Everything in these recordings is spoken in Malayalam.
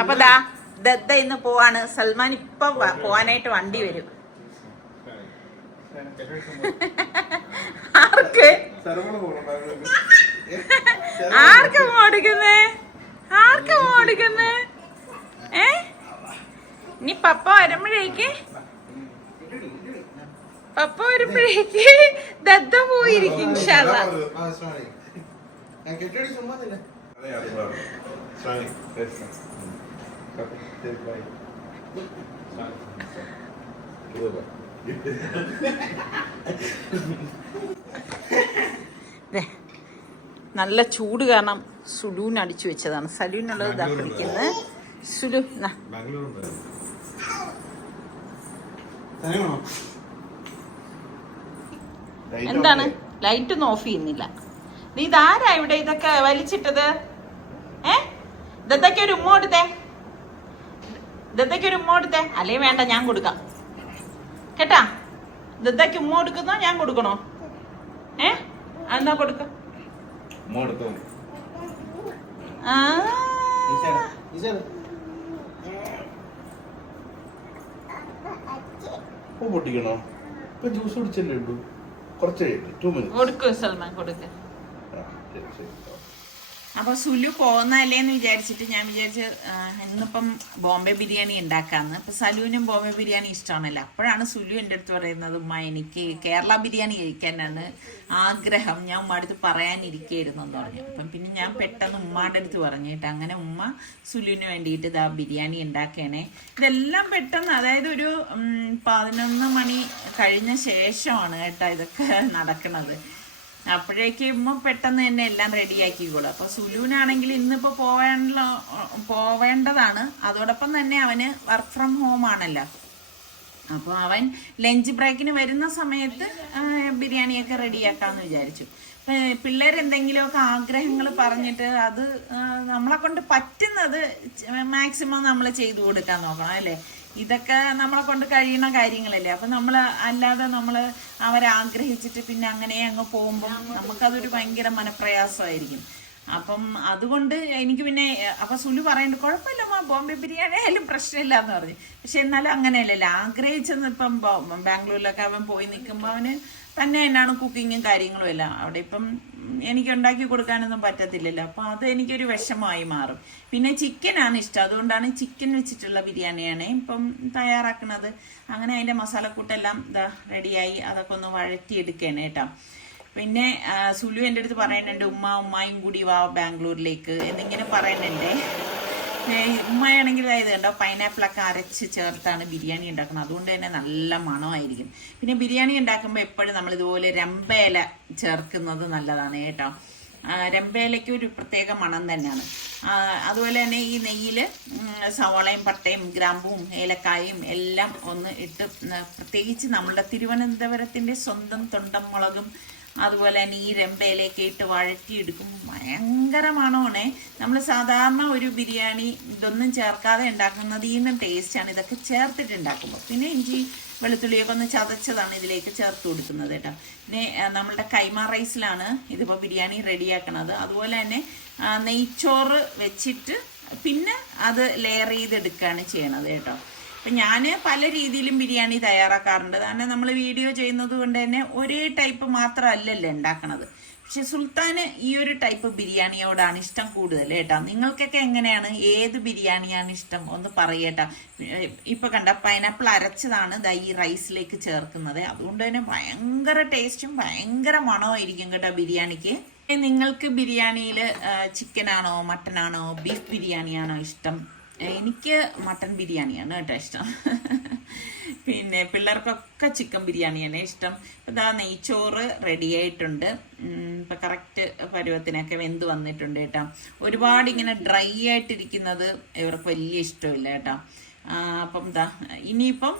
അപ്പൊ ദത്ത ഇന്ന് പോവാണ്. സൽമാൻ ഇപ്പൊ പോവാനായിട്ട് വണ്ടി വരും. ആർക്ക് ഓടിക്കുന്നേ? ഇനി പപ്പ വരുമ്പോഴേക്ക് ദത്ത പോയിരിക്കും. ഇൻഷാല്ലാ. നല്ല ചൂട് കാരണം സുലൂന് അടിച്ചു വെച്ചതാണ്. സലൂനുള്ളത് ഇതാ പിടിക്കുന്നത്. സുലു എന്താണ് ലൈറ്റ് ഒന്നും ഓഫ് ചെയ്യുന്നില്ല. ഇതാരാ ഇവിടെ ഇതൊക്കെ വലിച്ചിട്ടത്? ദത്തയ്ക്കൊരു ഉമ്മ കൊടുത്തേ. അല്ലേ വേണ്ട, ഞാൻ കൊടുക്കാം കേട്ടാ. ദത്തയ്ക്ക് ഉമ്മ കൊടുക്കുന്നോ ഞാൻ കൊടുക്കണോ? എന്നാ കൊടുക്ക. പൊട്ടിക്കണോ? ജ്യൂസ് കുടിച്ചല്ലേ ഉള്ളൂ. കുറച്ച് കൊടുക്കും സൽമാൻ, കൊടുക്ക. അപ്പൊ സുലു പോകുന്നല്ലേന്ന് വിചാരിച്ചിട്ട് ഞാൻ വിചാരിച്ചു ഇന്നിപ്പം ബോംബെ ബിരിയാണി ഉണ്ടാക്കാന്ന്. അപ്പൊ സലുവിനും ബോംബെ ബിരിയാണി ഇഷ്ടമാണല്ലോ. അപ്പോഴാണ് സുലു എൻ്റെ അടുത്ത് പറയുന്നത്, ഉമ്മ എനിക്ക് കേരള ബിരിയാണി കഴിക്കാനാണ് ആഗ്രഹം, ഞാൻ ഉമ്മ അടുത്ത് പറയാനിരിക്കായിരുന്നു എന്ന് പറഞ്ഞു. അപ്പം പിന്നെ ഞാൻ പെട്ടെന്ന് ഉമ്മാൻ്റെ അടുത്ത് പറഞ്ഞിട്ട് അങ്ങനെ ഉമ്മ സുലുവിന് വേണ്ടിയിട്ട് ഇതാ ബിരിയാണി ഉണ്ടാക്കണേ. ഇതെല്ലാം പെട്ടെന്ന്, അതായത് ഒരു 11 മണി കഴിഞ്ഞ ശേഷമാണ് കേട്ടോ ഇതൊക്കെ നടക്കുന്നത്. അപ്പോഴേക്കും പെട്ടെന്ന് തന്നെ എല്ലാം റെഡിയാക്കിക്കോളും. അപ്പൊ സുലൂനാണെങ്കിൽ ഇന്നിപ്പോ പോവേണ്ടതാണ്. അതോടൊപ്പം തന്നെ അവന് വർക്ക് ഫ്രം ഹോം ആണല്ലോ. അപ്പോൾ അവൻ ലഞ്ച് ബ്രേക്കിന് വരുന്ന സമയത്ത് ബിരിയാണിയൊക്കെ റെഡിയാക്കാന്ന് വിചാരിച്ചു. പിള്ളേരെന്തെങ്കിലുമൊക്കെ ആഗ്രഹങ്ങൾ പറഞ്ഞിട്ട് അത് നമ്മളെ കൊണ്ട് പറ്റുന്നത് മാക്സിമം നമ്മൾ ചെയ്തു കൊടുക്കാൻ നോക്കണം അല്ലേ. ഇതൊക്കെ നമ്മളെ കൊണ്ട് കഴിയുന്ന കാര്യങ്ങളല്ലേ. അപ്പൊ നമ്മൾ അല്ലാതെ നമ്മൾ അവരാഗ്രഹിച്ചിട്ട് പിന്നെ അങ്ങനെ അങ്ങ് പോകുമ്പോൾ നമുക്കതൊരു ഭയങ്കര മനപ്രയാസമായിരിക്കും. അപ്പം അതുകൊണ്ട് എനിക്ക് പിന്നെ അപ്പൊ സുലു പറയുന്നുണ്ട് കുഴപ്പമില്ലമ്മ ബോംബെ ബിരിയാണി ആയാലും പ്രശ്നമില്ല എന്ന് പറഞ്ഞു. പക്ഷെ എന്നാലും അങ്ങനെയല്ലല്ലോ ആഗ്രഹിച്ചെന്ന്. ഇപ്പം ബാംഗ്ലൂരിലൊക്കെ അവൻ പോയി നിൽക്കുമ്പോൾ അവന് തന്നെ തന്നെയാണ് കുക്കിങ്ങും കാര്യങ്ങളും എല്ലാം. അവിടെ ഇപ്പം എനിക്ക് ഉണ്ടാക്കി കൊടുക്കാനൊന്നും പറ്റത്തില്ലല്ലോ. അപ്പം അത് എനിക്കൊരു വിഷമമായി മാറും. പിന്നെ ചിക്കനാണ് ഇഷ്ടം, അതുകൊണ്ടാണ് ചിക്കൻ വെച്ചിട്ടുള്ള ബിരിയാണിയാണ് ഇപ്പം തയ്യാറാക്കുന്നത്. അങ്ങനെ അതിൻ്റെ മസാലക്കൂട്ടെല്ലാം ഇതാ റെഡിയായി, അതൊക്കെ ഒന്ന് വഴറ്റിയെടുക്കുകയാണ് കേട്ടോ. പിന്നെ സുലു എൻ്റെ അടുത്ത് പറയുന്നുണ്ട് ഉമ്മയും കൂടി വാ ബാംഗ്ലൂരിലേക്ക് എന്നിങ്ങനെ പറയുന്നുണ്ട്. ഉമ്മയാണെങ്കിൽ അതായത് കണ്ടോ പൈനാപ്പിളൊക്കെ അരച്ച് ചേർത്താണ് ബിരിയാണി ഉണ്ടാക്കുന്നത്. അതുകൊണ്ട് തന്നെ നല്ല മണമായിരിക്കും. പിന്നെ ബിരിയാണി ഉണ്ടാക്കുമ്പോൾ എപ്പോഴും നമ്മൾ ഇതുപോലെ രമ്പയില ചേർക്കുന്നത് നല്ലതാണ് കേട്ടോ. രമ്പയിലയ്ക്ക് ഒരു പ്രത്യേക മണം തന്നെയാണ്. അതുപോലെ തന്നെ ഈ നെയ്യിൽ സവാളയും പട്ടയും ഗ്രാമ്പും ഏലക്കായും എല്ലാം ഒന്ന് ഇട്ട്, പ്രത്യേകിച്ച് നമ്മളുടെ തിരുവനന്തപുരത്തിൻ്റെ സ്വന്തം തൊണ്ടൻ മുളകും അതുപോലെ തന്നെ ഈ രമ്പയിലേക്ക് ഇട്ട് വഴറ്റിയെടുക്കുമ്പോൾ ഭയങ്കര മണമാണ്. നമ്മൾ സാധാരണ ഒരു ബിരിയാണി ഇതൊന്നും ചേർക്കാതെ ഉണ്ടാക്കുന്നത് ഈന്നും ടേസ്റ്റാണ് ഇതൊക്കെ ചേർത്തിട്ട് ഉണ്ടാക്കുമ്പോൾ. പിന്നെ ഇഞ്ചി വെളുത്തുള്ളിയൊക്കെ ഒന്ന് ചതച്ചതാണ് ഇതിലേക്ക് ചേർത്ത് കൊടുക്കുന്നത് കേട്ടോ. പിന്നെ നമ്മളുടെ കൈമ റൈസിലാണ് ഇതിപ്പോൾ ബിരിയാണി റെഡിയാക്കണത്. അതുപോലെ തന്നെ നെയ്ച്ചോറ് വെച്ചിട്ട് പിന്നെ അത് ലെയർ ചെയ്തെടുക്കുകയാണ് ചെയ്യണത് കേട്ടോ. അപ്പം ഞാൻ പല രീതിയിലും ബിരിയാണി തയ്യാറാക്കാറുണ്ട്. കാരണം നമ്മൾ വീഡിയോ ചെയ്യുന്നത് കൊണ്ട് തന്നെ ഒരേ ടൈപ്പ് മാത്രമല്ലല്ലോ ഉണ്ടാക്കണത്. പക്ഷെ സുൽത്താന് ഈ ഒരു ടൈപ്പ് ബിരിയാണിയോടാണ് ഇഷ്ടം കൂടുതൽ കേട്ടോ. നിങ്ങൾക്കൊക്കെ എങ്ങനെയാണ്, ഏത് ബിരിയാണിയാണ് ഇഷ്ടം ഒന്ന് പറയട്ടോ. ഇപ്പൊ കണ്ട പൈനാപ്പിൾ അരച്ചതാണ് ഈ റൈസിലേക്ക് ചേർക്കുന്നത്. അതുകൊണ്ട് തന്നെ ഭയങ്കര ടേസ്റ്റും ഭയങ്കര മണമായിരിക്കും കേട്ടോ ബിരിയാണിക്ക്. നിങ്ങൾക്ക് ബിരിയാണിയിൽ ചിക്കനാണോ മട്ടനാണോ ബീഫ് ബിരിയാണിയാണോ ഇഷ്ടം? എനിക്ക് മട്ടൻ ബിരിയാണിയാണ് കേട്ടോ ഇഷ്ടം. പിന്നെ പിള്ളേർക്കൊക്കെ ചിക്കൻ ബിരിയാണിയാണ് ഇഷ്ടം. ഇതാ നെയ്ച്ചോറ് റെഡി ആയിട്ടുണ്ട്. ഇപ്പം കറക്റ്റ് പരുവത്തിനൊക്കെ വെന്ത് വന്നിട്ടുണ്ട് കേട്ടോ. ഒരുപാട് ഇങ്ങനെ ഡ്രൈ ആയിട്ടിരിക്കുന്നത് ഇവർക്ക് വലിയ ഇഷ്ടമില്ല കേട്ടോ. അപ്പം ഇതാ ഇനിയിപ്പം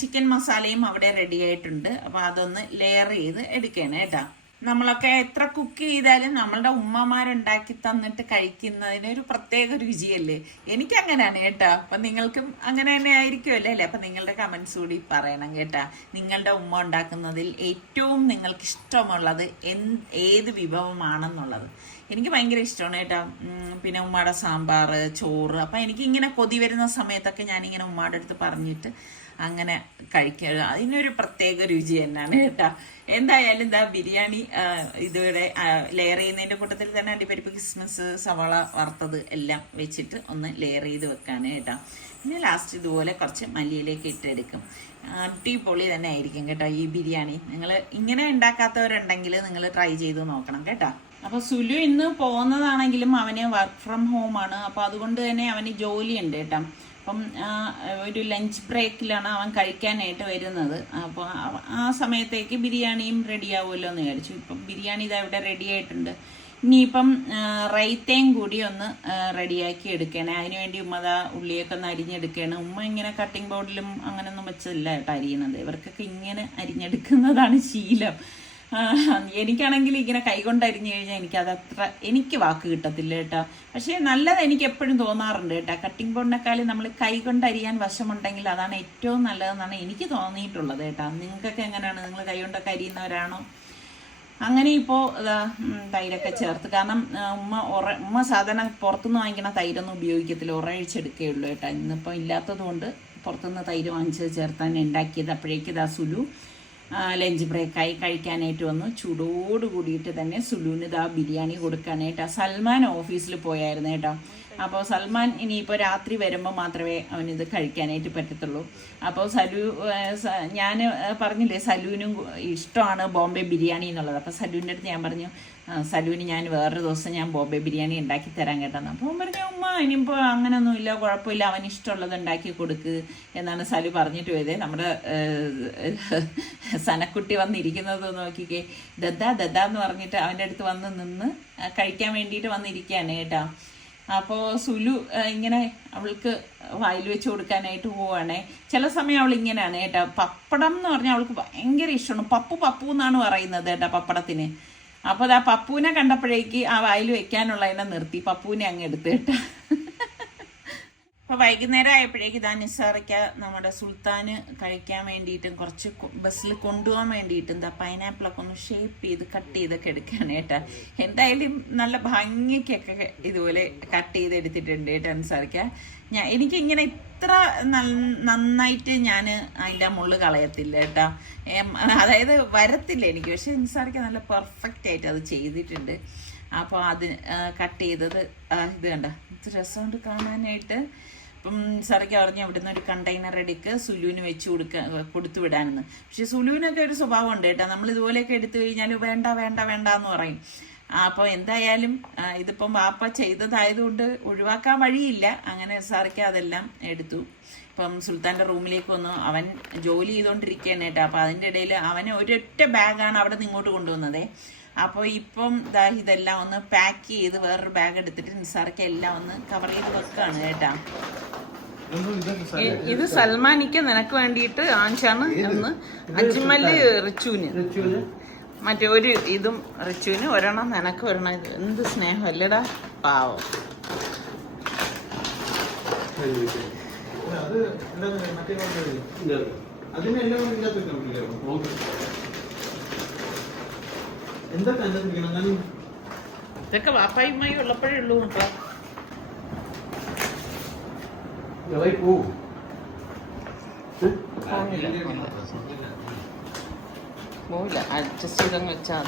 ചിക്കൻ മസാലയും അവിടെ റെഡി ആയിട്ടുണ്ട്. അപ്പം അതൊന്ന് ലെയർ ചെയ്ത് എടുക്കുകയാണ് കേട്ടോ. നമ്മളൊക്കെ എത്ര കുക്ക് ചെയ്താലും നമ്മളുടെ ഉമ്മമാരുണ്ടാക്കി തന്നിട്ട് കഴിക്കുന്നതിന് ഒരു പ്രത്യേക രുചിയല്ലേ. എനിക്കങ്ങനെയാണ് കേട്ടോ. അപ്പം നിങ്ങൾക്കും അങ്ങനെ തന്നെ ആയിരിക്കുമല്ലേ അല്ലേ? അപ്പം നിങ്ങളുടെ കമൻസ് കൂടി പറയണം കേട്ടോ. നിങ്ങളുടെ ഉമ്മ ഉണ്ടാക്കുന്നതിൽ ഏറ്റവും നിങ്ങൾക്ക് ഇഷ്ടമുള്ളത് ഏത് വിഭവമാണെന്നുള്ളത്. എനിക്ക് ഭയങ്കര ഇഷ്ടമാണ് കേട്ടോ. പിന്നെ ഉമ്മയുടെ സാമ്പാർ, ചോറ്. അപ്പം എനിക്കിങ്ങനെ കൊതി വരുന്ന സമയത്തൊക്കെ ഞാനിങ്ങനെ ഉമ്മയുടെ അടുത്ത് പറഞ്ഞിട്ട് അങ്ങനെ കഴിക്കുക. അതിനൊരു പ്രത്യേക രുചി തന്നെയാണ് കേട്ടോ. എന്തായാലും എന്താ ബിരിയാണി ഇതിവിടെ ലെയർ ചെയ്യുന്നതിൻ്റെ കൂട്ടത്തിൽ തന്നെ അണ്ടിപ്പരിപ്പ്, കിസ്മിസ്, സവാള വറുത്തത് എല്ലാം വെച്ചിട്ട് ഒന്ന് ലെയർ ചെയ്ത് വെക്കാണ് കേട്ടോ. പിന്നെ ലാസ്റ്റ് ഇതുപോലെ കുറച്ച് മല്ലിയിലേക്ക് ഇട്ടെടുക്കും. അടിപൊളി തന്നെ ആയിരിക്കും കേട്ടോ ഈ ബിരിയാണി. നിങ്ങൾ ഇങ്ങനെ ഉണ്ടാക്കാത്തവരുണ്ടെങ്കിൽ നിങ്ങൾ ട്രൈ ചെയ്ത് നോക്കണം കേട്ടോ. അപ്പോൾ സുലു ഇന്ന് പോകുന്നതാണെങ്കിലും അവന് വർക്ക് ഫ്രം ഹോമാണ്. അപ്പോൾ അതുകൊണ്ട് തന്നെ അവന് ജോലിയുണ്ട് കേട്ടോ. അപ്പം ഒരു ലഞ്ച് ബ്രേക്കിലാണ് അവൻ കഴിക്കാനായിട്ട് വരുന്നത്. അപ്പോൾ ആ സമയത്തേക്ക് ബിരിയാണിയും റെഡിയാവുമല്ലോ എന്ന് വിചാരിച്ചു. ഇപ്പം ബിരിയാണി ഇതാ ഇവിടെ റെഡി ആയിട്ടുണ്ട്. ഇനിയിപ്പം റൈത്തയും കൂടി ഒന്ന് റെഡിയാക്കി എടുക്കണേ. അതിനുവേണ്ടി ഉമ്മ ഉള്ളിയൊക്കെ ഒന്ന് അരിഞ്ഞെടുക്കുകയാണ്. ഉമ്മ ഇങ്ങനെ കട്ടിംഗ് ബോർഡിലും അങ്ങനെയൊന്നും വെച്ചല്ല കേട്ടോ അരിയുന്നത്. ഇവർക്കൊക്കെ ഇങ്ങനെ അരിഞ്ഞെടുക്കുന്നതാണ് ശീലം. എനിക്കാണെങ്കിൽ ഇങ്ങനെ കൈകൊണ്ട് അരിഞ്ഞു കഴിഞ്ഞാൽ എനിക്ക് വാക്ക് കിട്ടത്തില്ല കേട്ടോ. പക്ഷേ നല്ലത് എനിക്ക് എപ്പോഴും തോന്നാറുണ്ട് കേട്ടോ. കട്ടിംഗ് ബോർഡിനേക്കാളും നമ്മൾ കൈകൊണ്ട് അരിയാൻ വശമുണ്ടെങ്കിൽ അതാണ് ഏറ്റവും നല്ലതെന്നാണ് എനിക്ക് തോന്നിയിട്ടുള്ളത് കേട്ടോ. നിങ്ങൾക്കൊക്കെ എങ്ങനെയാണ്? നിങ്ങൾ കൈകൊണ്ടൊക്കെ അരിയുന്നവരാണോ? അങ്ങനെ ഇപ്പോൾ തൈരൊക്കെ ചേർത്ത്, കാരണം ഉമ്മ സാധാരണ പുറത്തുനിന്ന് വാങ്ങിക്കണ തൈരൊന്നും ഉപയോഗിക്കത്തില്ല, ഉറഴിച്ചെടുക്കുകയുള്ളൂ കേട്ടോ. ഇന്നിപ്പോൾ ഇല്ലാത്തത് കൊണ്ട് പുറത്തുനിന്ന് തൈര് വാങ്ങിച്ചത് ചേർത്താൻ ഉണ്ടാക്കിയത്. അപ്പോഴേക്ക് ഇതാ സുലു ലഞ്ച് ബ്രേക്കായി കഴിക്കാനായിട്ട് വന്നു. ചൂടോട് കൂടിയിട്ട് തന്നെ സുലുവിന് ഇതാ ബിരിയാണി കൊടുക്കാനായിട്ട്. സൽമാൻ ഓഫീസിൽ പോയായിരുന്നു കേട്ടോ. അപ്പോൾ സൽമാൻ ഇനിയിപ്പോൾ രാത്രി വരുമ്പോൾ മാത്രമേ അവനിത് കഴിക്കാനായിട്ട് പറ്റത്തുള്ളൂ. അപ്പോൾ ഞാൻ പറഞ്ഞില്ലേ സലുവിനും ഇഷ്ടമാണ് ബോംബെ ബിരിയാണി എന്നുള്ളത്. അപ്പോൾ സലുവിൻ്റെ അടുത്ത് ഞാൻ പറഞ്ഞു, സലുവിന് ഞാൻ വേറൊരു ദിവസം ഞാൻ ബോംബെ ബിരിയാണി ഉണ്ടാക്കി തരാൻ കേട്ടെന്ന്. അപ്പോൾ അവൻ പറഞ്ഞു, ഉമ്മ ഇനിയിപ്പോൾ അങ്ങനെയൊന്നുമില്ല, കുഴപ്പമില്ല, അവൻ ഇഷ്ടമുള്ളത് ഉണ്ടാക്കി കൊടുക്ക് എന്നാണ് സലു പറഞ്ഞിട്ട് പോയത്. നമ്മുടെ സനക്കുട്ടി വന്നിരിക്കുന്നത് നോക്കിക്കേ, ദദ്ദാ എന്ന് പറഞ്ഞിട്ട് അവൻ്റെ അടുത്ത് വന്ന് നിന്ന് കഴിക്കാൻ വേണ്ടിയിട്ട് വന്നിരിക്കുകയാണ് കേട്ടോ. അപ്പോൾ സുലു ഇങ്ങനെ അവൾക്ക് വായിൽ വെച്ച് കൊടുക്കാനായിട്ട് പോവുകയാണേ. ചില സമയം അവൾ ഇങ്ങനെയാണ് കേട്ടോ. പപ്പടം എന്ന് പറഞ്ഞാൽ അവൾക്ക് ഭയങ്കര ഇഷ്ടമാണ്. പപ്പു എന്നാണ് പറയുന്നത് കേട്ടോ പപ്പടത്തിന്. അപ്പോൾ ആ പപ്പുവിനെ കണ്ടപ്പോഴേക്ക് ആ വായിൽ വെക്കാനുള്ളതിനെ നിർത്തി പപ്പുവിനെ അങ്ങ് എടുത്ത് കേട്ടോ. അപ്പോൾ വൈകുന്നേരം ആയപ്പോഴേക്ക് ഇതാ നിസാറിക്ക നമ്മുടെ സുൽത്താന് കഴിക്കാൻ വേണ്ടിയിട്ടും കുറച്ച് ബസ്സിൽ കൊണ്ടുപോകാൻ വേണ്ടിയിട്ടും എന്താ പൈനാപ്പിളൊക്കെ ഒന്ന് ഷേപ്പ് ചെയ്ത് കട്ട് ചെയ്തൊക്കെ എടുക്കുകയാണ് കേട്ടോ. എന്തായാലും നല്ല ഭംഗിക്കൊക്കെ ഇതുപോലെ കട്ട് ചെയ്ത് എടുത്തിട്ടുണ്ട് കേട്ടോ നിസാറിക്ക. എനിക്കിങ്ങനെ ഇത്ര നന്നായിട്ട് ഞാൻ അതിൻ്റെ മുള്ള് കളയത്തില്ല കേട്ടോ. അതായത് വരത്തില്ല എനിക്ക്. പക്ഷെ നിസാറിക്ക നല്ല പെർഫെക്റ്റ് ആയിട്ട് അത് ചെയ്തിട്ടുണ്ട്. അപ്പോൾ അത് കട്ട് ചെയ്തത് ഇത് കണ്ട ഇത് രസമുണ്ട് കാണാനായിട്ട്. അപ്പം സാറൊക്കെ പറഞ്ഞ് അവിടുന്ന് ഒരു കണ്ടെയ്നർ എടുക്ക് സുലുവിന് വെച്ച് കൊടുത്തു വിടാനെന്ന്. പക്ഷെ സുലുവിനൊക്കെ ഒരു സ്വഭാവം ഉണ്ട് കേട്ടോ. നമ്മൾ ഇതുപോലെയൊക്കെ എടുത്തു കഴിഞ്ഞാൽ വേണ്ട എന്ന് പറയും. അപ്പോൾ എന്തായാലും ഇതിപ്പം വാപ്പ ചെയ്തതായതുകൊണ്ട് ഒഴിവാക്കാൻ വഴിയില്ല. അങ്ങനെ സാറൊക്കെ അതെല്ലാം എടുത്തു. ഇപ്പം സുൽത്താൻ്റെ റൂമിലേക്ക് വന്നു. അവൻ ജോലി ചെയ്തുകൊണ്ടിരിക്കുകയാണ് കേട്ടോ. അപ്പോൾ അതിൻ്റെ ഇടയിൽ അവന് ഒരൊറ്റ ബാഗാണ് അവിടെ നിന്ന് ഇങ്ങോട്ട് കൊണ്ടുവന്നതേ. അപ്പോൾ ഇപ്പം ഇതെല്ലാം ഒന്ന് പാക്ക് ചെയ്ത് വേറൊരു ബാഗ് എടുത്തിട്ട് നിസാർക്ക് എല്ലാം ഒന്ന് കവർ ചെയ്ത് വെക്കുകയാണ് കേട്ടാ. ഇത് സൽമാനിക്ക് നിനക്ക് വേണ്ടിയിട്ട് ആൻഷാണ് ഒന്ന്, അജ്മല് റിച്ചുവിന്, മറ്റേ ഒരു ഇതും റിച്ചുവിന് ഒരെണ്ണം, നിനക്ക് ഒരെണ്ണം. ഇത് എന്ത് സ്നേഹം അല്ലേടാ, പാവം. ഇതൊക്കെ വാപ്പായുമായി ഉള്ളപ്പോഴേ ഉള്ളൂ മക്കളെ. പോവില്ല, അഡ്ജസ്റ്റ് ചെയ്തങ്ങ് വെച്ചാൽ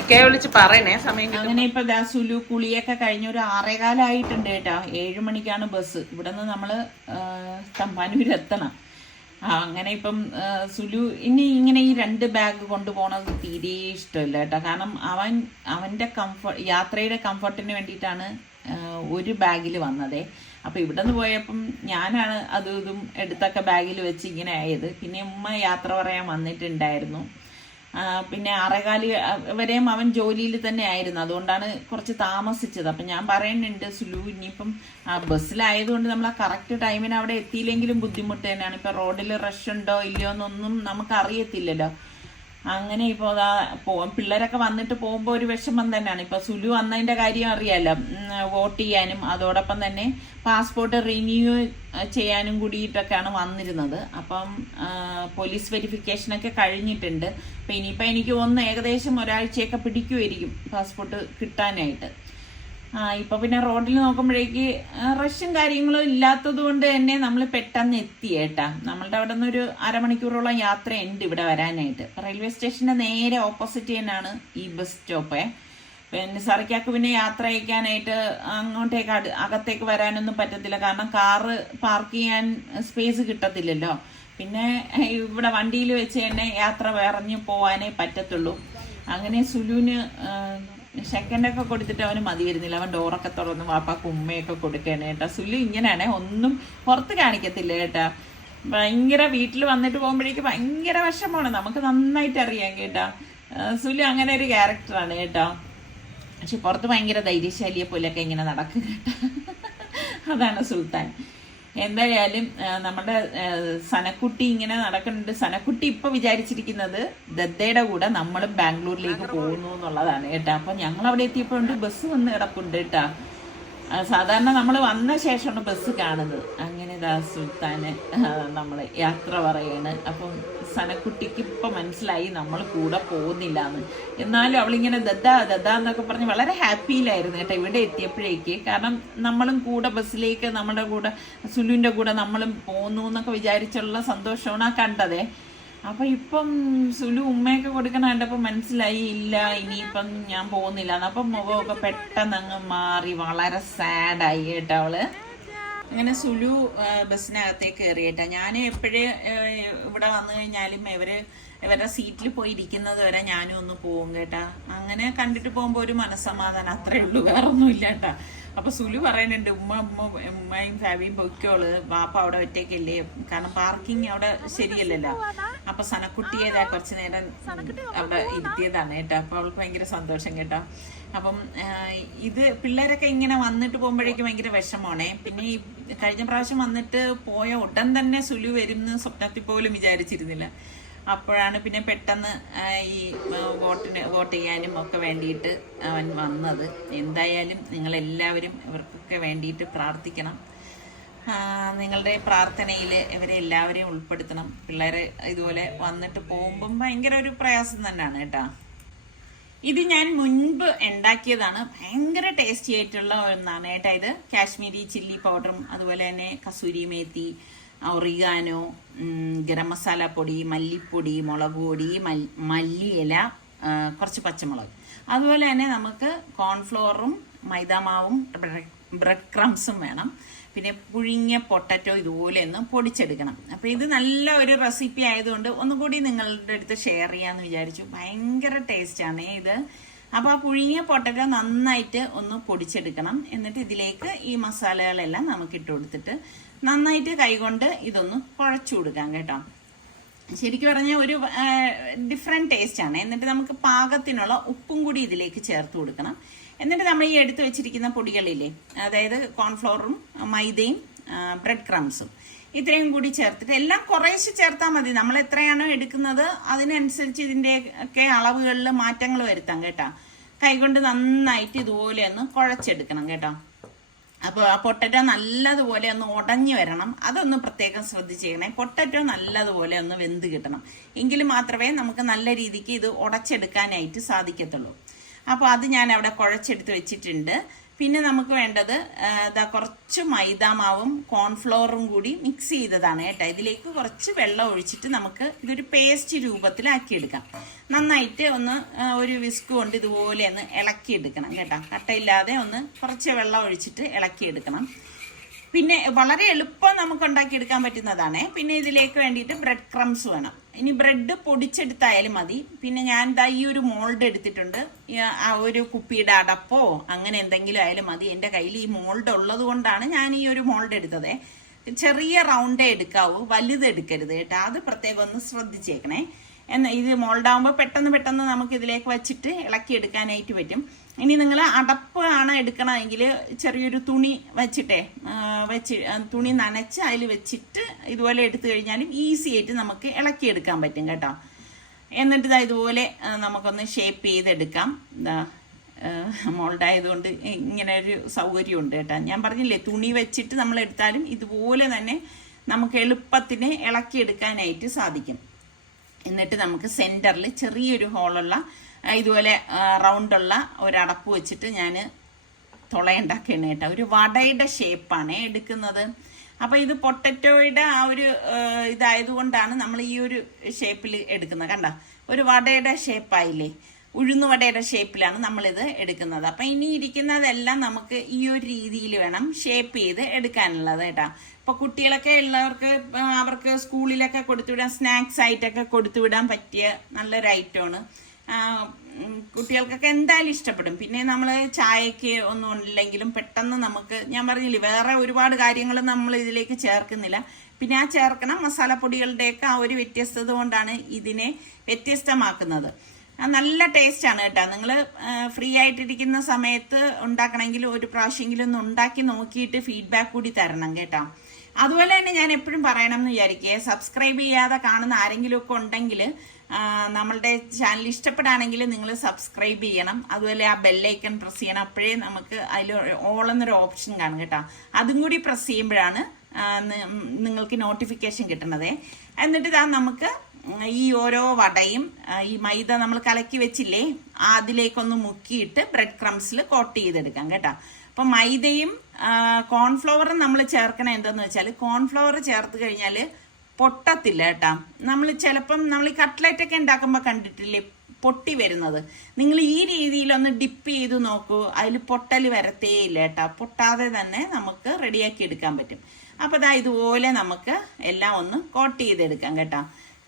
ഇക്കയെ വിളിച്ച് പറയണേ സമയം. അങ്ങനെ ഇപ്പൊ സുലു കുളിയൊക്കെ കഴിഞ്ഞ ഒരു 6:15 കേട്ടോ. 7 മണിക്കാണ് ബസ്. ഇവിടെ നിന്ന് നമ്മള് തമ്പാനൂരെത്തണം. അങ്ങനെ ഇപ്പം സുലു ഇനി ഇങ്ങനെ ഈ 2 ബാഗ് കൊണ്ടുപോകണത് തീരെ ഇഷ്ടമില്ല കേട്ടോ. കാരണം അവൻ്റെ യാത്രയുടെ കംഫർട്ടിന് വേണ്ടിയിട്ടാണ് ഒരു ബാഗിൽ വന്നതേ. അപ്പോൾ ഇവിടെ നിന്ന് പോയപ്പം ഞാനാണ് അതും ഇതും എടുത്തൊക്കെ ബാഗിൽ വെച്ച് ഇങ്ങനെ ആയത്. പിന്നെ ഉമ്മ യാത്ര പറയാൻ വന്നിട്ടുണ്ടായിരുന്നു. പിന്നെ 6:15 വരെയും അവൻ ജോലിയിൽ തന്നെ ആയിരുന്നു. അതുകൊണ്ടാണ് കുറച്ച് താമസിച്ചത്. അപ്പം ഞാൻ പറയുന്നുണ്ട് സുലു ഇനിയിപ്പം ബസ്സിലായതുകൊണ്ട് നമ്മൾ ആ കറക്റ്റ് ടൈമിന് അവിടെ എത്തിയില്ലെങ്കിലും ബുദ്ധിമുട്ട് തന്നെയാണ്. ഇപ്പം റോഡിൽ റഷ് ഉണ്ടോ ഇല്ലയോ എന്നൊന്നും നമുക്ക് അറിയത്തില്ലല്ലോ. അങ്ങനെ ഇപ്പോൾ പിള്ളേരൊക്കെ വന്നിട്ട് പോകുമ്പോൾ ഒരു വിഷമം തന്നെയാണ്. ഇപ്പോൾ സുലു വന്നതിൻ്റെ കാര്യം അറിയാലോ, വോട്ട് ചെയ്യാനും അതോടൊപ്പം തന്നെ പാസ്പോർട്ട് റിന്യൂ ചെയ്യാനും കൂടിയിട്ടൊക്കെയാണ് വന്നിരുന്നത്. അപ്പം പോലീസ് വെരിഫിക്കേഷനൊക്കെ കഴിഞ്ഞിട്ടുണ്ട്. അപ്പം ഇനിയിപ്പോൾ എനിക്ക് തോന്നുന്നു ഏകദേശം ഒരാഴ്ചയൊക്കെ പിടിക്കുമായിരിക്കും പാസ്പോർട്ട് കിട്ടാനായിട്ട്. ഇപ്പൊ പിന്നെ റോഡിൽ നോക്കുമ്പോഴേക്ക് റഷും കാര്യങ്ങളും ഇല്ലാത്തത് കൊണ്ട് തന്നെ നമ്മൾ പെട്ടെന്ന് എത്തിയേട്ടാ. നമ്മളുടെ അവിടെ നിന്ന് ഒരു അരമണിക്കൂറോളം യാത്രയുണ്ട് ഇവിടെ വരാനായിട്ട്. റെയിൽവേ സ്റ്റേഷന്റെ നേരെ ഓപ്പോസിറ്റ് തന്നെയാണ് ഈ ബസ് സ്റ്റോപ്പേ. പിന്നെ സാറിക്കാക്ക് പിന്നെ യാത്ര അയക്കാനായിട്ട് അങ്ങോട്ടേക്ക് അകത്തേക്ക് വരാനൊന്നും പറ്റത്തില്ല, കാരണം കാറ് പാർക്ക് ചെയ്യാൻ സ്പേസ് കിട്ടത്തില്ലല്ലോ. പിന്നെ ഇവിടെ വണ്ടിയിൽ വെച്ച് തന്നെ യാത്ര പറഞ്ഞ് പോവാനേ പറ്റത്തുള്ളൂ. അങ്ങനെ സുലുവിന് സെക്കൻഡൊക്കെ കൊടുത്തിട്ട് അവന് മതി വരുന്നില്ല. അവൻ ഡോറൊക്കെ തുറന്ന് വാപ്പാക്ക് ഉമ്മയൊക്കെ കൊടുക്കുകയാണ് കേട്ടോ. സുലു ഇങ്ങനെയാണേ, ഒന്നും പുറത്ത് കാണിക്കത്തില്ല കേട്ടാ. ഭയങ്കര വീട്ടിൽ വന്നിട്ട് പോകുമ്പോഴേക്ക് ഭയങ്കര വിഷമമാണ്, നമുക്ക് നന്നായിട്ട് അറിയാം കേട്ടാ. സുലു അങ്ങനെ ഒരു ക്യാരക്ടറാണ് കേട്ടോ. പക്ഷെ പുറത്ത് ഭയങ്കര ധൈര്യശാലിയെ പോലെയൊക്കെ ഇങ്ങനെ നടക്കും കേട്ടോ. അതാണ് സുൽത്താൻ. എന്തായാലും നമ്മുടെ സനക്കുട്ടി ഇങ്ങനെ നടക്കുന്നുണ്ട്. സനക്കുട്ടി ഇപ്പൊ വിചാരിച്ചിരിക്കുന്നത് ദദ്ദയുടെ കൂടെ നമ്മളും ബാംഗ്ലൂരിലേക്ക് പോകുന്നു എന്നുള്ളതാണ് കേട്ടോ. അപ്പൊ ഞങ്ങൾ അവിടെ എത്തിയപ്പോഴുണ്ട് ബസ് വന്ന് കിടപ്പുണ്ട് കേട്ടാ. സാധാരണ നമ്മൾ വന്ന ശേഷമാണ് ബസ് കാണുന്നത്. അങ്ങനെ സുൽത്താന് നമ്മൾ യാത്ര പറയാണ്. അപ്പം സനക്കുട്ടിക്ക് ഇപ്പം മനസ്സിലായി നമ്മൾ കൂടെ പോകുന്നില്ല എന്ന്. എന്നാലും അവളിങ്ങനെ ദദ്ദ എന്നൊക്കെ പറഞ്ഞ് വളരെ ഹാപ്പിയിലായിരുന്നു കേട്ടോ ഇവിടെ എത്തിയപ്പോഴേക്ക്. കാരണം നമ്മളും കൂടെ ബസ്സിലേക്ക് നമ്മുടെ കൂടെ സുലുവിൻ്റെ കൂടെ നമ്മളും പോകുന്നു എന്നൊക്കെ വിചാരിച്ചുള്ള സന്തോഷമാണ് ആ കണ്ടതേ. അപ്പൊ ഇപ്പം സുലു ഉമ്മയൊക്കെ കൊടുക്കണ കണ്ടപ്പോൾ മനസ്സിലായി ഇല്ല ഇനിയിപ്പം ഞാൻ പോകുന്നില്ല. അപ്പം മുഖമൊക്കെ പെട്ടെന്ന് അങ്ങ് മാറി വളരെ സാഡായി കേട്ടോ അവള്. അങ്ങനെ സുലു ബസ്സിനകത്തേക്ക് കയറിയേട്ടാ. ഞാൻ എപ്പോഴേ ഇവിടെ വന്നു കഴിഞ്ഞാലും ഇവരുടെ സീറ്റിൽ പോയി ഇരിക്കുന്നത് വരെ ഞാനും ഒന്ന് പോകും കേട്ടാ. അങ്ങനെ കണ്ടിട്ട് പോകുമ്പോൾ ഒരു മനസ്സമാധാനം, അത്രേ ഉള്ളൂ, വേറെ ഒന്നും ഇല്ല കേട്ടാ. അപ്പൊ സുലു പറയുന്നുണ്ട് ഉമ്മയും ഫാബിയും പൊയ്ക്കോള്, വാപ്പ അവിടെ ഒറ്റയ്ക്കല്ലേ, കാരണം പാർക്കിംഗ് അവിടെ ശരിയല്ലല്ലോ. അപ്പൊ സനക്കുട്ടിയെ കുറച്ചു നേരം അവിടെ ഇരുത്തിയതാണ് കേട്ടോ. അപ്പൊ അവൾക്ക് ഭയങ്കര സന്തോഷം കേട്ടോ. അപ്പം ഇത് പിള്ളേരൊക്കെ ഇങ്ങനെ വന്നിട്ട് പോകുമ്പോഴേക്കും ഭയങ്കര വിഷമമാണേ. പിന്നെ ഈ കഴിഞ്ഞ പ്രാവശ്യം വന്നിട്ട് പോയ ഉടൻ തന്നെ സുലു വരുമെന്ന് സ്വപ്നത്തിൽ പോലും വിചാരിച്ചിരുന്നില്ല. അപ്പോഴാണ് പിന്നെ പെട്ടെന്ന് ഈ വോട്ട് ചെയ്യാനും ഒക്കെ വേണ്ടിയിട്ട് അവൻ വന്നത്. എന്തായാലും നിങ്ങളെല്ലാവരും ഇവർക്കൊക്കെ വേണ്ടിയിട്ട് പ്രാർത്ഥിക്കണം. നിങ്ങളുടെ പ്രാർത്ഥനയിൽ ഇവരെ എല്ലാവരെയും ഉൾപ്പെടുത്തണം. പിള്ളേരെ ഇതുപോലെ വന്നിട്ട് പോകുമ്പം ഭയങ്കര ഒരു പ്രയാസം തന്നെയാണ് കേട്ടോ. ഇത് ഞാൻ മുൻപ് ഉണ്ടാക്കിയതാണ്, ഭയങ്കര ടേസ്റ്റി ആയിട്ടുള്ള ഒന്നാണ് കേട്ടോ. ഇത് കാശ്മീരി ചില്ലി പൗഡറും അതുപോലെ തന്നെ കസൂരി മേത്തി, ഒറിഗാനോ, ഗരം മസാല പൊടി, മല്ലിപ്പൊടി, മുളക് പൊടി, മല്ലിയില, കുറച്ച് പച്ചമുളക്, അതുപോലെ തന്നെ നമുക്ക് കോൺഫ്ലോറും മൈദാമാവും ബ്രെഡ് ക്രംസും വേണം. പിന്നെ പുഴുങ്ങിയ പൊട്ടറ്റോ ഇതുപോലെ ഒന്ന് പൊടിച്ചെടുക്കണം. അപ്പോൾ ഇത് നല്ല ഒരു റെസിപ്പി ആയതുകൊണ്ട് ഒന്നുകൂടി നിങ്ങളുടെ അടുത്ത് ഷെയർ ചെയ്യാമെന്ന് വിചാരിച്ചു. ഭയങ്കര ടേസ്റ്റാണ് ഇത്. അപ്പോൾ ആ പുഴുങ്ങിയ പൊട്ടറ്റോ നന്നായിട്ട് ഒന്ന് പൊടിച്ചെടുക്കണം. എന്നിട്ട് ഇതിലേക്ക് ഈ മസാലകളെല്ലാം നമുക്ക് ഇട്ട് കൊടുത്തിട്ട് നന്നായിട്ട് കൈകൊണ്ട് ഇതൊന്ന് കുഴച്ചു കൊടുക്കാം കേട്ടോ. ശരിക്കും പറഞ്ഞാൽ ഒരു ഡിഫറെൻറ്റ് ടേസ്റ്റാണ്. എന്നിട്ട് നമുക്ക് പാകത്തിനുള്ള ഉപ്പും കൂടി ഇതിലേക്ക് ചേർത്ത് കൊടുക്കണം. എന്നിട്ട് നമ്മൾ ഈ എടുത്ത് വെച്ചിരിക്കുന്ന പൊടികളില്ലേ, അതായത് കോൺഫ്ലോറും മൈദയും ബ്രെഡ് ക്രംസും ഇത്രയും കൂടി ചേർത്തിട്ട് എല്ലാം കുറേശ്ശെ ചേർത്താൽ മതി. നമ്മൾ എത്രയാണോ എടുക്കുന്നത് അതിനനുസരിച്ച് ഇതിൻ്റെ ഒക്കെ അളവുകളിൽ മാറ്റങ്ങൾ വരുത്താം കേട്ടോ. കൈകൊണ്ട് നന്നായിട്ട് ഇതുപോലെ ഒന്ന് കുഴച്ചെടുക്കണം കേട്ടോ. അപ്പോൾ ആ പൊട്ടറ്റോ നല്ലതുപോലെ ഒന്ന് ഉടഞ്ഞു വരണം, അതൊന്ന് പ്രത്യേകം ശ്രദ്ധിച്ചേക്കണേ. പൊട്ടറ്റോ നല്ലതുപോലെ ഒന്ന് വെന്ത് കിട്ടണം, എങ്കിൽ മാത്രമേ നമുക്ക് നല്ല രീതിക്ക് ഇത് ഉടച്ചെടുക്കാനായിട്ട് സാധിക്കത്തുള്ളൂ. അപ്പോൾ അത് ഞാൻ അവിടെ കുഴച്ചെടുത്ത് വെച്ചിട്ടുണ്ട്. പിന്നെ നമുക്ക് വേണ്ടത് കുറച്ച് മൈദാമാവും കോൺഫ്ലോറും കൂടി മിക്സ് ചെയ്തതാണ് കേട്ടോ. ഇതിലേക്ക് കുറച്ച് വെള്ളം ഒഴിച്ചിട്ട് നമുക്ക് ഇതൊരു പേസ്റ്റ് രൂപത്തിലാക്കിയെടുക്കാം. നന്നായിട്ട് ഒന്ന് ഒരു വിസ്ക് കൊണ്ട് ഇതുപോലെ ഒന്ന് ഇളക്കിയെടുക്കണം കേട്ടോ. കട്ടയില്ലാതെ ഒന്ന് കുറച്ച് വെള്ളം ഒഴിച്ചിട്ട് ഇളക്കിയെടുക്കണം. പിന്നെ വളരെ എളുപ്പം നമുക്ക് ഉണ്ടാക്കിയെടുക്കാൻ പറ്റുന്നതാണ്. പിന്നെ ഇതിലേക്ക് വേണ്ടിയിട്ട് ബ്രെഡ് ക്രംസ് വേണം. ഇനി ബ്രെഡ് പൊടിച്ചെടുത്തായാലും മതി. പിന്നെ ഞാൻ ഈ ഒരു മോൾഡ് എടുത്തിട്ടുണ്ട്. ആ ഒരു കുപ്പിയുടെ അടപ്പോ അങ്ങനെ എന്തെങ്കിലും ആയാലും മതി. എൻ്റെ കയ്യിൽ ഈ മോൾഡ് ഉള്ളത് കൊണ്ടാണ് ഞാൻ ഈ ഒരു മോൾഡ് എടുത്തത്. ചെറിയ റൗണ്ടേ എടുക്കാവൂ, വലുത് എടുക്കരുത് കേട്ടോ. അത് പ്രത്യേകം ഒന്ന് ശ്രദ്ധിച്ചേക്കണേ. ഇത് മോൾഡാകുമ്പോൾ പെട്ടെന്ന് നമുക്ക് ഇതിലേക്ക് വെച്ചിട്ട് ഇളക്കിയെടുക്കാനായിട്ട് പറ്റും. ഇനി നിങ്ങൾ അടപ്പ് ആണ് എടുക്കണമെങ്കിൽ ചെറിയൊരു തുണി വെച്ചിട്ടേ തുണി നനച്ച് അതിൽ വെച്ചിട്ട് ഇതുപോലെ എടുത്തു കഴിഞ്ഞാലും ഈസി ആയിട്ട് നമുക്ക് ഇളക്കിയെടുക്കാൻ പറ്റും കേട്ടോ. എന്നിട്ട് ഇതാ ഇതുപോലെ നമുക്കൊന്ന് ഷേപ്പ് ചെയ്തെടുക്കാം. എന്താ മോൾഡ് ആയതുകൊണ്ട് ഇങ്ങനെ ഒരു സൗകര്യമുണ്ട് കേട്ടോ. ഞാൻ പറഞ്ഞില്ലേ, തുണി വെച്ചിട്ട് നമ്മൾ എടുത്താലും ഇതുപോലെ തന്നെ നമുക്ക് എളുപ്പത്തിന് ഇളക്കിയെടുക്കാനായിട്ട് സാധിക്കും. എന്നിട്ട് നമുക്ക് സെൻറ്ററിൽ ചെറിയൊരു ഹോളുള്ള ഇതുപോലെ റൗണ്ടുള്ള ഒരടപ്പ് വെച്ചിട്ട് ഞാൻ തുളയുണ്ടാക്കുകയാണ് കേട്ടോ. ഒരു വടയുടെ ഷേപ്പാണ് എടുക്കുന്നത്. അപ്പോൾ ഇത് പൊട്ടറ്റോയുടെ ആ ഒരു ഇതായതുകൊണ്ടാണ് നമ്മൾ ഈ ഒരു ഷേപ്പിൽ എടുക്കുന്നത്. കണ്ട, ഒരു വടയുടെ ഷേപ്പായില്ലേ, ഉഴുന്നുവടയുടെ ഷേപ്പിലാണ് നമ്മളിത് എടുക്കുന്നത്. അപ്പം ഇനി ഇരിക്കുന്നതെല്ലാം നമുക്ക് ഈ ഒരു രീതിയിൽ വേണം ഷേപ്പ് ചെയ്ത് എടുക്കാനുള്ളത് കേട്ടോ. ഇപ്പൊ കുട്ടികളൊക്കെ ഉള്ളവർക്ക് അവർക്ക് സ്കൂളിലൊക്കെ കൊടുത്തുവിടാൻ, സ്നാക്സ് ആയിട്ടൊക്കെ കൊടുത്തുവിടാൻ പറ്റിയ നല്ലൊരു ഐറ്റമാണ്. കുട്ടികൾക്കൊക്കെ എന്തായാലും ഇഷ്ടപ്പെടും. പിന്നെ നമ്മൾ ചായക്ക് ഒന്നും ഇല്ലെങ്കിലും പെട്ടെന്ന് നമുക്ക്, ഞാൻ പറഞ്ഞില്ലേ, വേറെ ഒരുപാട് കാര്യങ്ങൾ നമ്മൾ ഇതിലേക്ക് ചേർക്കുന്നില്ല. പിന്നെ ആ ചേർക്കണ മസാലപ്പൊടികളുടെയൊക്കെ ആ ഒരു വ്യത്യസ്തത കൊണ്ടാണ് ഇതിനെ വ്യത്യസ്തമാക്കുന്നത്. നല്ല ടേസ്റ്റാണ് കേട്ടോ. നിങ്ങൾ ഫ്രീ ആയിട്ടിരിക്കുന്ന സമയത്ത് ഉണ്ടാക്കണമെങ്കിൽ ഒരു പ്രാവശ്യമെങ്കിലും ഒന്ന് ഉണ്ടാക്കി നോക്കിയിട്ട് ഫീഡ്ബാക്ക് കൂടി തരണം കേട്ടോ. അതുപോലെ തന്നെ ഞാൻ എപ്പോഴും പറയണം എന്ന് വിചാരിക്കുക, സബ്സ്ക്രൈബ് ചെയ്യാതെ കാണുന്ന ആരെങ്കിലും ഒക്കെ ഉണ്ടെങ്കിൽ നമ്മളുടെ ചാനൽ ഇഷ്ടപ്പെടുകയാണെങ്കിൽ നിങ്ങൾ സബ്സ്ക്രൈബ് ചെയ്യണം. അതുപോലെ ആ ബെല്ലൈക്കൺ പ്രസ് ചെയ്യണം. അപ്പോഴേ നമുക്ക് അതിൽ ഓൾ എന്നൊരു ഓപ്ഷൻ കാണും കേട്ടോ. അതും കൂടി പ്രസ് ചെയ്യുമ്പോഴാണ് നിങ്ങൾക്ക് നോട്ടിഫിക്കേഷൻ കിട്ടുന്നത്. എന്നിട്ട് ഇതാ നമുക്ക് ഈ ഓരോ വടയും ഈ മൈദ നമ്മൾ കലക്കി വെച്ചില്ലേ, അതിലേക്കൊന്ന് മുക്കിയിട്ട് ബ്രെഡ് ക്രംസിൽ കോട്ട് ചെയ്തെടുക്കാം കേട്ടോ. അപ്പം മൈദയും കോൺഫ്ലവറും നമ്മൾ ചേർക്കണ എന്തെന്ന് വെച്ചാൽ, കോൺഫ്ലവർ ചേർത്ത് കഴിഞ്ഞാൽ പൊട്ടത്തില്ല കേട്ടോ. നമ്മൾ ചിലപ്പം നമ്മൾ ഈ കട്ട്ലറ്റ് ഒക്കെ ഉണ്ടാക്കുമ്പോൾ കണ്ടിട്ടില്ലേ പൊട്ടി വരുന്നത്, നിങ്ങൾ ഈ രീതിയിലൊന്ന് ഡിപ്പ് ചെയ്ത് നോക്കൂ, അതിൽ പൊട്ടൽ വരത്തേ ഇല്ല കേട്ടോ. പൊട്ടാതെ തന്നെ നമുക്ക് റെഡിയാക്കി എടുക്കാൻ പറ്റും. അപ്പോൾ ഇതാ ഇതുപോലെ നമുക്ക് എല്ലാം ഒന്ന് കോട്ട് ചെയ്തെടുക്കാം കേട്ടോ.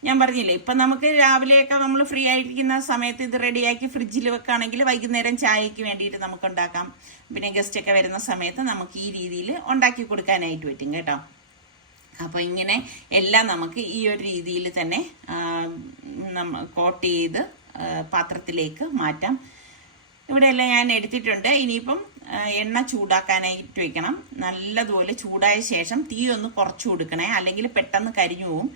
ഞാൻ പറഞ്ഞില്ലേ, ഇപ്പം നമുക്ക് രാവിലെയൊക്കെ നമ്മൾ ഫ്രീ ആയിരിക്കുന്ന സമയത്ത് ഇത് റെഡിയാക്കി ഫ്രിഡ്ജിൽ വെക്കുകയാണെങ്കിൽ വൈകുന്നേരം ചായക്ക് വേണ്ടിയിട്ട് നമുക്ക് ഉണ്ടാക്കാം. പിന്നെ ഗസ്റ്റ് ഒക്കെ വരുന്ന സമയത്ത് നമുക്ക് ഈ രീതിയിൽ ഉണ്ടാക്കി കൊടുക്കാനായിട്ട് പറ്റും കേട്ടോ. അപ്പോൾ ഇങ്ങനെ എല്ലാം നമുക്ക് ഈ ഒരു രീതിയിൽ തന്നെ കോട്ട് ചെയ്ത് പാത്രത്തിലേക്ക് മാറ്റാം. ഇവിടെയെല്ലാം ഞാൻ എടുത്തിട്ടുണ്ട്. ഇനിയിപ്പം എണ്ണ ചൂടാക്കാനായിട്ട് വെക്കണം. നല്ലതുപോലെ ചൂടായ ശേഷം തീ ഒന്ന് കുറച്ച് കൊടുക്കണേ, അല്ലെങ്കിൽ പെട്ടെന്ന് കരിഞ്ഞു പോവും.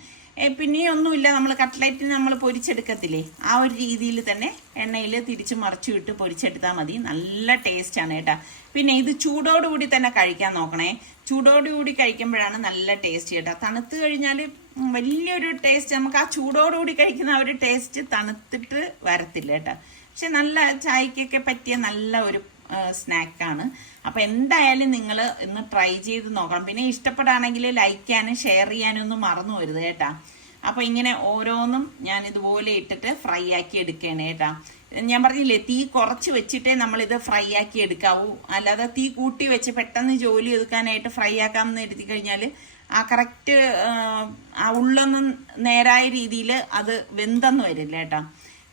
പിന്നെ ഒന്നുമില്ല, നമ്മൾ കട്ട്ലറ്റിന് നമ്മൾ പൊരിച്ചെടുക്കത്തില്ലേ, ആ ഒരു രീതിയിൽ തന്നെ എണ്ണയിൽ തിരിച്ച് മറിച്ചു വിട്ട് പൊരിച്ചെടുത്താൽ മതി. നല്ല ടേസ്റ്റാണ് കേട്ടോ. പിന്നെ ഇത് ചൂടോടുകൂടി തന്നെ കഴിക്കാൻ നോക്കണേ. ചൂടോടുകൂടി കഴിക്കുമ്പോഴാണ് നല്ല ടേസ്റ്റ് കേട്ടോ. തണുത്ത് കഴിഞ്ഞാൽ വലിയൊരു ടേസ്റ്റ്, നമുക്ക് ആ ചൂടോടുകൂടി കഴിക്കുന്ന ആ ഒരു ടേസ്റ്റ് തണുത്തിട്ട് വരത്തില്ല കേട്ടോ. പക്ഷെ നല്ല ചായക്കൊക്കെ പറ്റിയ നല്ല ഒരു സ്നാക്കാണ്. അപ്പം എന്തായാലും നിങ്ങൾ ഇന്ന് ട്രൈ ചെയ്ത് നോക്കണം. പിന്നെ ഇഷ്ടപ്പെടുകയാണെങ്കിൽ ലൈക്ക് ചെയ്യാനും ഷെയർ ചെയ്യാനും ഒന്നും മറന്നു വരുത് കേട്ടാ. അപ്പം ഇങ്ങനെ ഓരോന്നും ഞാൻ ഇതുപോലെ ഇട്ടിട്ട് ഫ്രൈ ആക്കി എടുക്കുകയാണ് കേട്ടാ. ഞാൻ പറഞ്ഞില്ലേ, തീ കുറച്ച് വെച്ചിട്ടേ നമ്മളിത് ഫ്രൈ ആക്കി എടുക്കാവൂ. അല്ലാതെ തീ കൂട്ടി വെച്ച് പെട്ടെന്ന് ജോലി ഒതുക്കാനായിട്ട് ഫ്രൈ ആക്കാമെന്ന് എടുത്തി കഴിഞ്ഞാൽ ആ കറക്റ്റ് ആ ഉള്ളൊന്നും നേരായ രീതിയിൽ അത് വെന്തെന്ന് വരില്ല കേട്ടോ.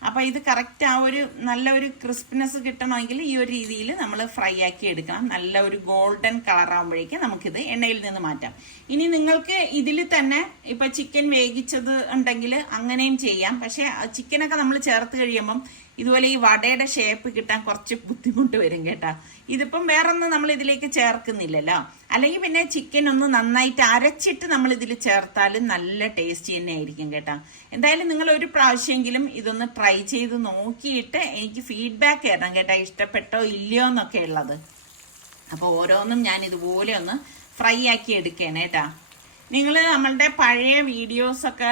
അപ്പം ഇത് കറക്റ്റ് ആ ഒരു നല്ല ഒരു ക്രിസ്പിനെസ് കിട്ടണമെങ്കിൽ ഈ ഒരു രീതിയിൽ നമ്മൾ ഫ്രൈ ആക്കി എടുക്കണം. നല്ല ഒരു ഗോൾഡൻ കളർ ആകുമ്പോഴേക്കും നമുക്കിത് എണ്ണയിൽ നിന്ന് മാറ്റാം. ഇനി നിങ്ങൾക്ക് ഇതിൽ തന്നെ ഇപ്പം ചിക്കൻ വേവിച്ചത് ഉണ്ടെങ്കിൽ അങ്ങനെയും ചെയ്യാം. പക്ഷേ ചിക്കനൊക്കെ നമ്മൾ ചേർത്ത് കഴിയുമ്പം ഇതുപോലെ ഈ വടയുടെ ഷേപ്പ് കിട്ടാൻ കുറച്ച് ബുദ്ധിമുട്ട് വരും കേട്ടോ. ഇതിപ്പം വേറൊന്നും നമ്മൾ ഇതിലേക്ക് ചേർക്കുന്നില്ലല്ലോ. അല്ലെങ്കിൽ പിന്നെ ചിക്കൻ ഒന്ന് നന്നായിട്ട് അരച്ചിട്ട് നമ്മൾ ഇതിൽ ചേർത്താലും നല്ല ടേസ്റ്റി തന്നെ ആയിരിക്കും കേട്ടോ. എന്തായാലും നിങ്ങൾ ഒരു പ്രാവശ്യമെങ്കിലും ഇതൊന്ന് ട്രൈ ചെയ്ത് നോക്കിയിട്ട് എനിക്ക് ഫീഡ്ബാക്ക് തരണം കേട്ടോ, ഇഷ്ടപ്പെട്ടോ ഇല്ലയോ എന്നൊക്കെ ഉള്ളത്. അപ്പോൾ ഓരോന്നും ഞാൻ ഇതുപോലെ ഒന്ന് ഫ്രൈ ആക്കി എടുക്കേനെ കേട്ടോ. നിങ്ങൾ നമ്മളുടെ പഴയ വീഡിയോസൊക്കെ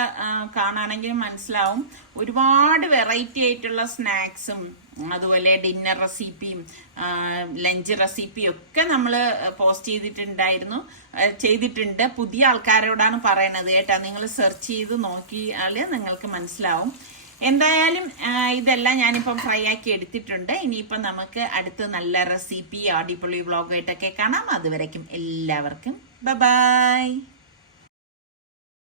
കാണുകയാണെങ്കിൽ മനസ്സിലാവും, ഒരുപാട് വെറൈറ്റി ആയിട്ടുള്ള സ്നാക്സും അതുപോലെ ഡിന്നർ റെസിപ്പിയും ലഞ്ച് റെസിപ്പിയും ഒക്കെ നമ്മൾ പോസ്റ്റ് ചെയ്തിട്ടുണ്ട്. പുതിയ ആൾക്കാരോടാണ് പറയണത് കേട്ടോ. നിങ്ങൾ സെർച്ച് ചെയ്ത് നോക്കിയാൽ നിങ്ങൾക്ക് മനസ്സിലാവും. എന്തായാലും ഇതെല്ലാം ഞാനിപ്പം ഫ്രൈ ആക്കി എടുത്തിട്ടുണ്ട്. ഇനിയിപ്പം നമുക്ക് അടുത്ത് നല്ല റെസിപ്പി അടിപൊളി വ്ളോഗായിട്ടൊക്കെ കാണാം. അതുവരയ്ക്കും എല്ലാവർക്കും ബൈ.